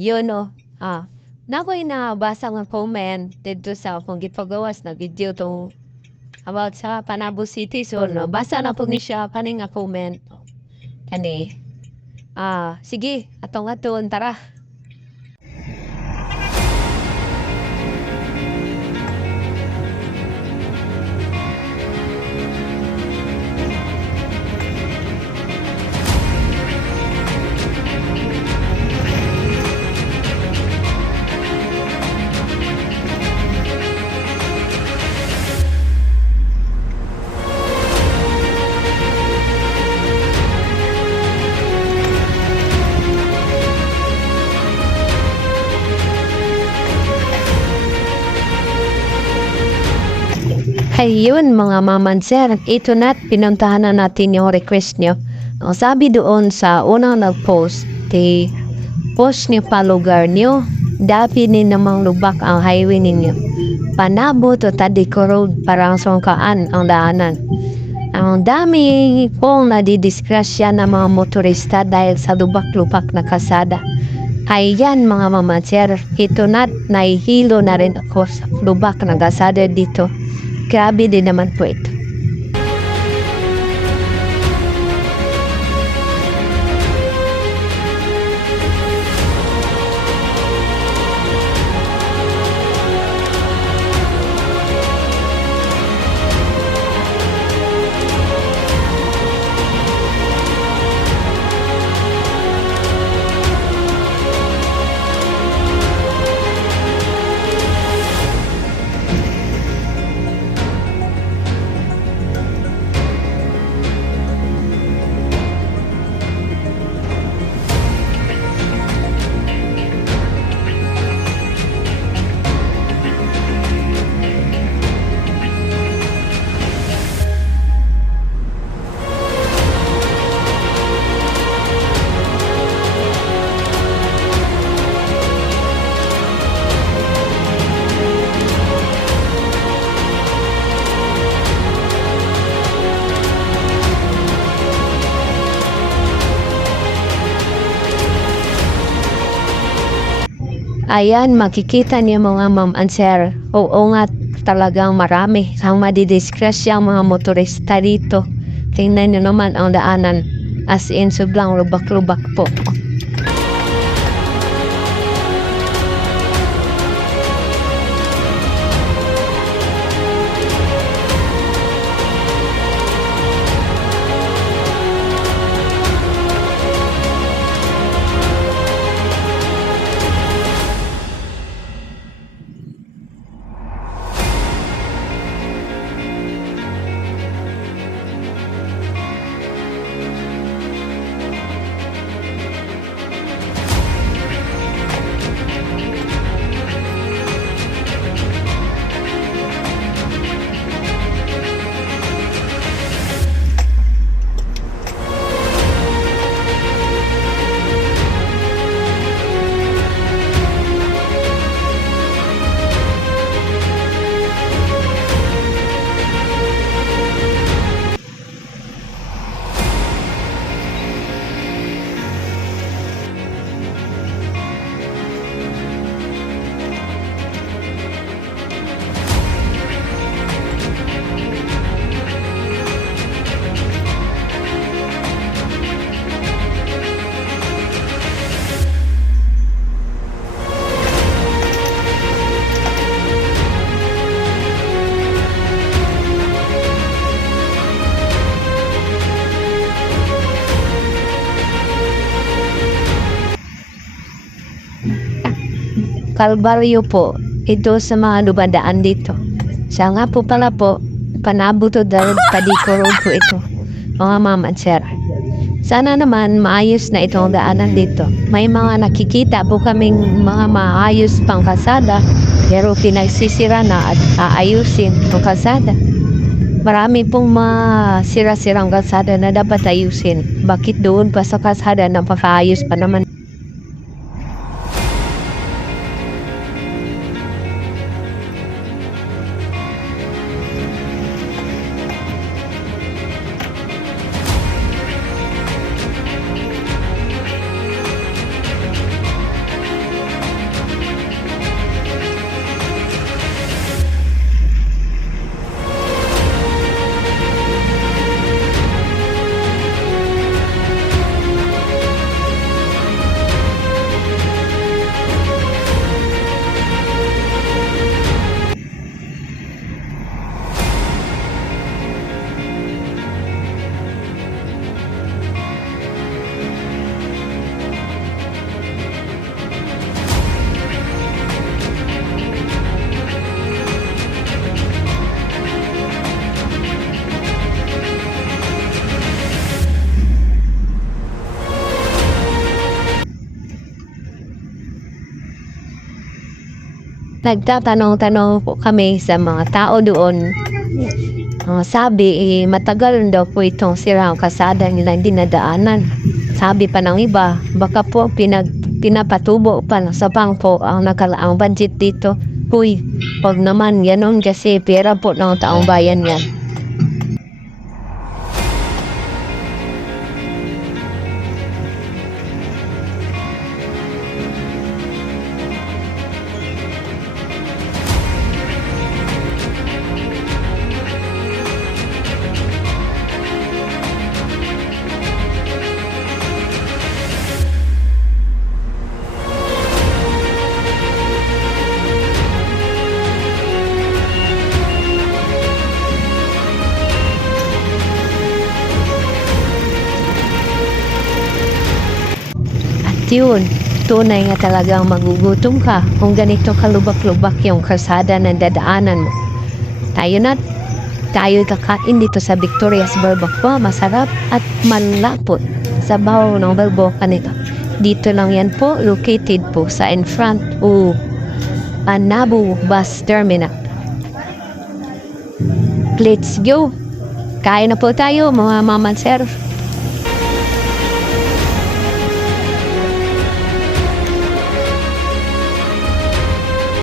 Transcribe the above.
Yun o. Nako'y nabasa nga comment dito sa akong gipagawas na video tong about sa Panabo City. So, no, basa na po ni siya kani nga comment. Kani. Sige, atong aton, tara. Ayun mga mamanser, ito na pinuntahan na natin yung request nyo. Ang sabi doon sa unang nag-post, post nyo pa lugar nyo, dapat ni namang lubak ang highway ninyo. Panabo to Tadico Road, parang songkaan ang daanan. Ang dami pong nadidiskrasya ng mga motorista dahil sa lubak-lubak na kasada. Ayan mga mamanser, ito na nahihilo na rin ako sa lubak na kasada dito. Grabe din naman po ito. Ayan, makikita niyo mga ma'am and sir. Oo nga, talagang marami ang madidiskrasya ang mga motorista dito. Tingnan niyo naman ang daanan. As in, sobrang lubak-lubak po. Kalbaryo po, ito sa mga dumadaan dito. Siya nga po pala po, Panabo to Tadico Road po ito, mga ma'am and sir. Sana naman maayos na itong daanan dito. May mga nakikita po kaming mga maayos pang kasada, pero pinagsisira na at aayusin ang kasada. Marami pong masira-sirang kalsada na dapat ayusin. Bakit doon pa sa kalsada napakaayos pa naman? nagtatanong-tanong po kami sa mga tao doon. Sabi, matagal daw po itong sirang kalsada nilang dinadaanan. Sabi pa ng iba, baka po pinapatubo pa sa bangko ang nakalaang budget dito. Uy, wag naman ganon kasi pera po ng taong bayan yan. Yun, tunay nga talagang magugutom ka kung ganito kalubak-lubak yung kalsada na dadaanan mo. Tayo'y kakain dito sa Victoria's Barbacoa, masarap at malapot sa bahaw ng barbacoa nito. Dito lang yan po, located po sa in front o Anabu Bus Terminal. Let's go! Kain na po tayo mga mama and sir.